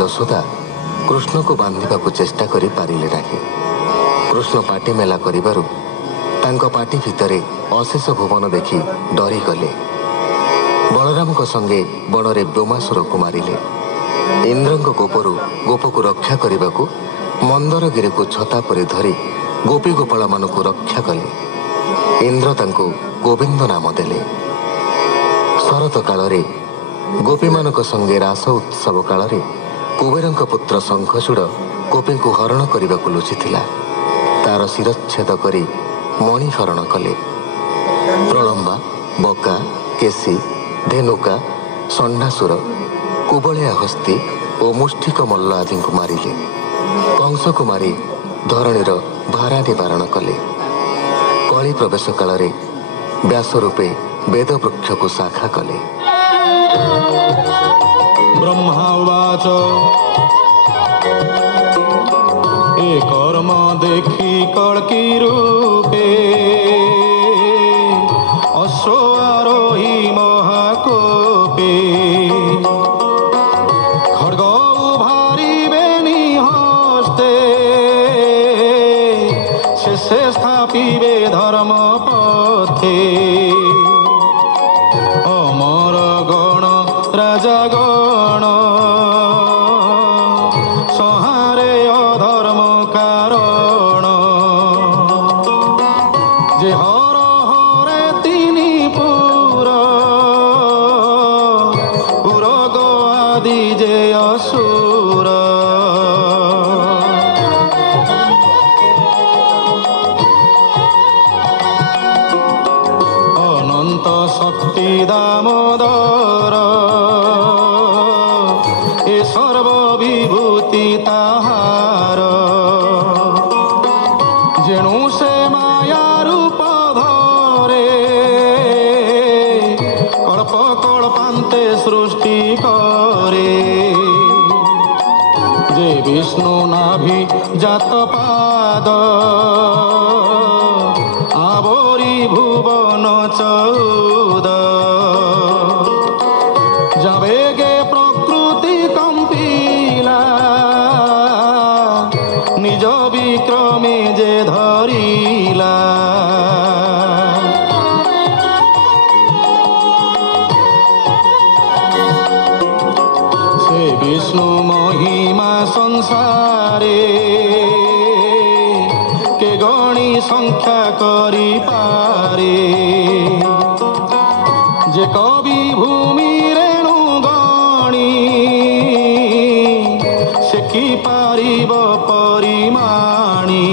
ଯଶୋଦା କୃଷ୍ଣକୁ ବାନ୍ଧିବାକୁ ଚେଷ୍ଟା କରି ପାରିଲେ ନାହିଁ। କୃଷ୍ଣ ପାଟି ମେଲା କରିବାରୁ ତାଙ୍କ ପାଟି ଭିତରେ ଅଶେଷ ଭୁବନ ଦେଖି ଡରିଗଲେ। ବଳରାମଙ୍କ ସଙ୍ଗେ ବଣରେ ବ୍ୟୋମାସୁରକୁ ମାରିଲେ। ଇନ୍ଦ୍ରଙ୍କ କୋପରୁ ଗୋପକୁ ରକ୍ଷା କରିବାକୁ ମନ୍ଦରଗିରିକୁ ଛତା ପରି ଧରି ଗୋପୀ ଗୋପାଳମାନଙ୍କୁ ରକ୍ଷା କଲେ। ଇନ୍ଦ୍ର ତାଙ୍କୁ ଗୋବିନ୍ଦ ନାମ ଦେଲେ। ଶରତ କାଳରେ ଗୋପୀମାନଙ୍କ ସଙ୍ଗେ ରାସ ଉତ୍ସବ କାଳରେ କୁବେରଙ୍କ ପୁତ୍ର ଶଙ୍ଖଚୂଡ଼ ଗୋପୀଙ୍କୁ ହରଣ କରିବାକୁ ଲୁଚିଥିଲା। ତାର ଶିରଚ୍ଛେଦ କରି ମଣି ହରଣ କଲେ। ପ୍ରଳମ୍ବା, ବକା, କେଶୀ, ଧେନୁକା, ଷଣ୍ଢାସୁର, କୁବଳିଆ ହସ୍ତି ଓ ମୁଷ୍ଠିକ ମଲ୍ଲ ଆଦିଙ୍କୁ ମାରିଲେ। କଂସକୁ ମାରି ଧରଣୀର ଭାରା ନିବାରଣ କଲେ। କଳି ପ୍ରବେଶ କାଳରେ ବ୍ୟାସ ରୂପେ ବେଦ ବୃକ୍ଷକୁ ଶାଖା କଲେ। ବ୍ରହ୍ମା ଉବାଚ ଏ କର୍ମ ଦେଖି କଳ୍କି ରୂପେ ଅଶ୍ୱାରୋହୀ ମହାକୋପେ ଖଡ୍ଗ ଉଭାରିବେନି ହସ୍ତେ ଶେଷେ ସ୍ଥାପିବେ ଧର୍ମ ପଥେ ଅମର ଗଣ ରାଜା ଗଣ ସଂହାରେ ଅଧର୍ମ କାରଣ ଯେ ହର ହରେ ତିନି ପୁର ପୁରଗ ଆଦି ଯେ ଅସୁର ଅନନ୍ତ ଶକ୍ତି ଦାମୋଦର ଏ ସର୍ବ ବିଭୂତି ତାହାର ଯେଣୁ ସେ ମାୟା ରୂପ ଧରେ କଳ୍ପ କଳ୍ପାନ୍ତେ ସୃଷ୍ଟି করে যে বিষ্ণু নাভি জাত পাদ আবরি ভুবন চৌদ যাবে গে প্রকৃতি কম্পিলা নিজ বিক্রমে যে ধরিলা সে বিষ্ণু মহিমা সংসারে কে গণি সংখ্যা করি পারে যে কবি ভূমি রেণু গণি সে কি পারিব পরিমাণি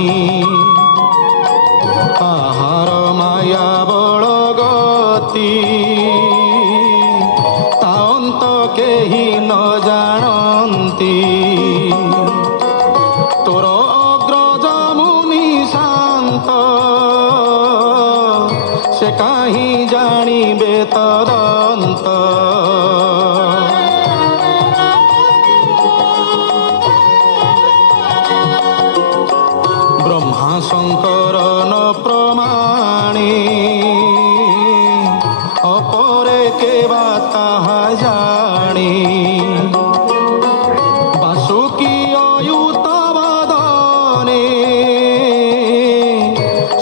তাহার মায়া বড় গতি তা অন্ত কেহি ন জানন্তি তোর অগ্রজ মুনি শান্ত সে কাহি জানিবে তদন্ত ব্রহ্মা শঙ্কর ন প্রমাণী অপরে কে বা তাহা জানি বাসুকি অয়ুত বদনে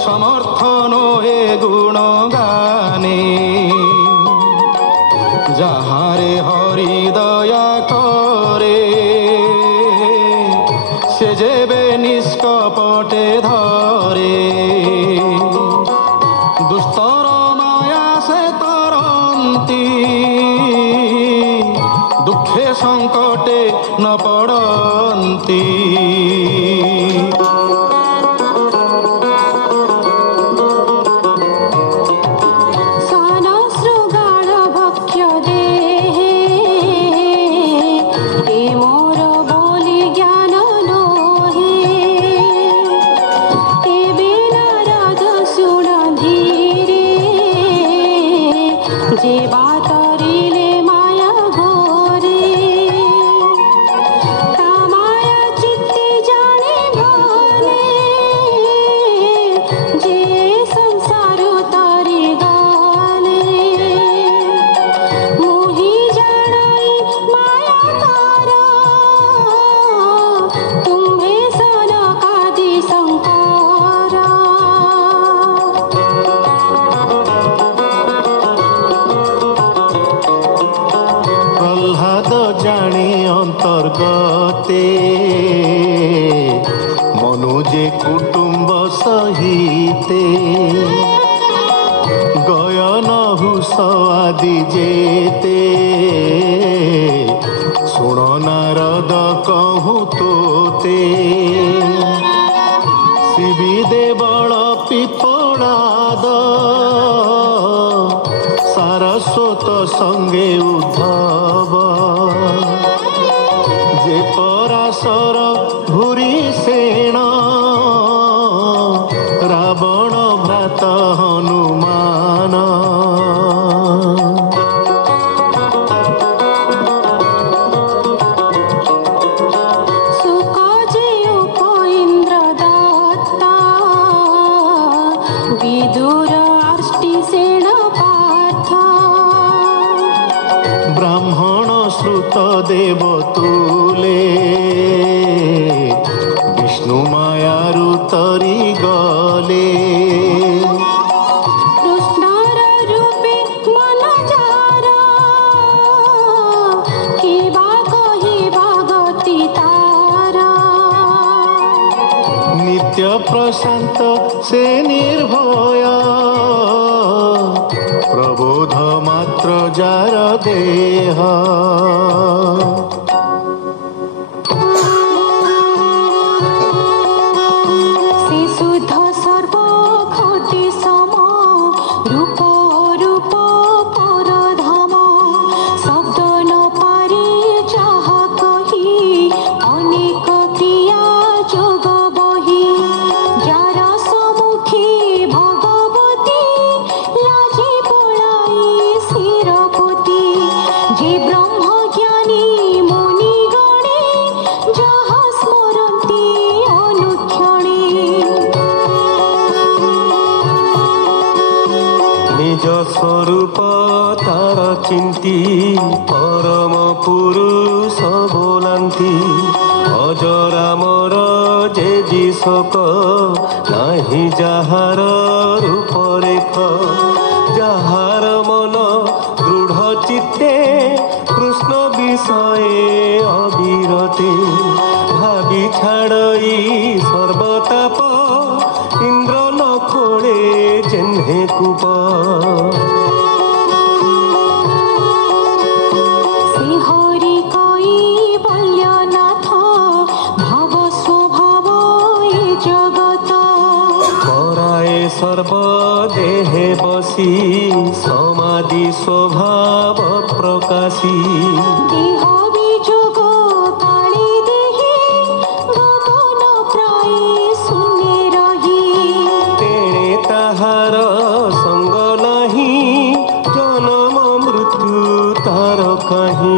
সমর্থন হে গুণ গানে যাহারে হরি দয়া করে সে যেবে নিষ্কপটে ধরে দুস্তর মায়া সে তরন্তি দুঃখে সংকটে ন পড়ন্তি বিরতে মনুজে কুটুম্ব সহিতে গয়ন হুস আদি যেতে শুণ নারদ কহু তোতে শিবি দেবল পিপড়াদ সারস্বত সঙ্গে উদ্ধব যে পরাশর ভুরি সেন রাবণ ভ্রাত হনুমান বিদুর আষ্টি সেন পার্থ ব্রাহ্মণ শ্রুত দেব তুলে বিষ্ণু মায়ারু তরি গলে কৃষ্ণর রূপে মন যার কি বা কহিবা গতি তার নিত্য প্রশান্ত সে নির্ভয় প্রবোধ মাত্র যার দেহ সে শুদ্ধ সর্ব ঘটি সম রূপ রূপ পরধাম শব্দ ন পারে যাহা কহি অনেক ক্রিয়া যোগ বহি যার সম্মুখে ভগবতী লাজে পড়াই শিরপতি যে ব্রহ্ম জ্ঞানী মুনি গণে যাহা স্মরন্তি অনুক্ষণে নিজ স্বরূপ তার চিন্তি পরম পুরুষ বোলান্তি অজরামর যে যিশক নাহি যাহার রূপরেখ যাহার মন দৃঢ় চিত্তে কৃষ্ণ বিষয়ে অবিরতে ভাবি ছাড়ই সর্বতাপ ইন্দ্র ন খোড়ে জেহ্নে কূপ শ্রী হরি কৈবল্যনাথ ভব স্বভাব এ জগত পরায়ে সর্বদেহে বসি সমাধি স্বভাব প্রকাশী দেহ বিযোগ কালে দেহে গগন প্রায় শূন্যে রহি তেণে তাহার সঙ্গ নাহি জনম মৃত্যু তার কাহি